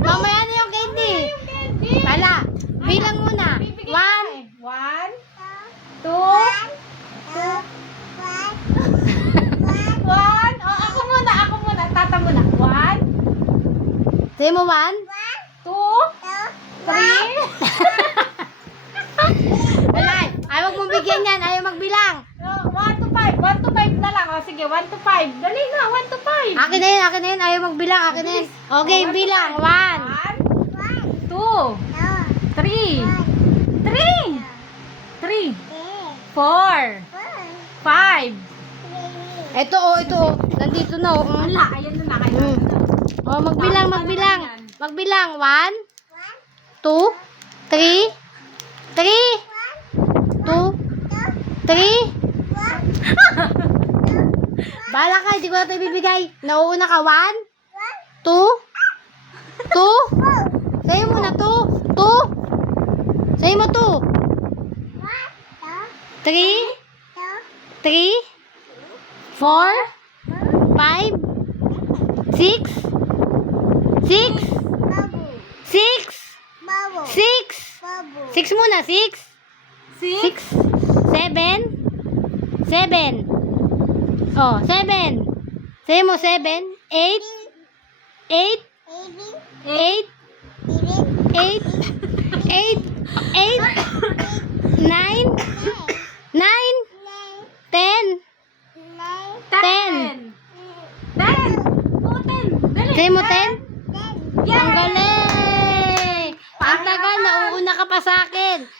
Mamaya na yung candy. Kala, bilang muna. 1, 1, 2, 1. Oh, ako muna. Tata muna. 1, say mo 1. 2, 3. Wala, ayaw mong bigyan yan, ayaw magbilang. 1 to 5. 1 to 5 na lang. O, sige, 1 to 5. Dali na, 1 to 5. Akin na yun, ayaw magbilang, akin na yun. Okay, bilang. 1, 1, 2, 3, 4, 5. ito oh, nandito na oh. Wala, ayan na kayo. Oh, magbilang. Magbilang. 1, 2, 3, 2, 3. Bala ka, hindi ko na ito ibibigay. Nauuna ka, 1, 2, 2. Sa'yo muna, 2, 2. Sa'yo mo 2. 3, 3, 4, 5, 6, 6, 6, 6. 6 muna, 6, 6, 7, 7. Oh, 7. Sa'yo mo 7, 8, 8, 8, 8, 8, 9,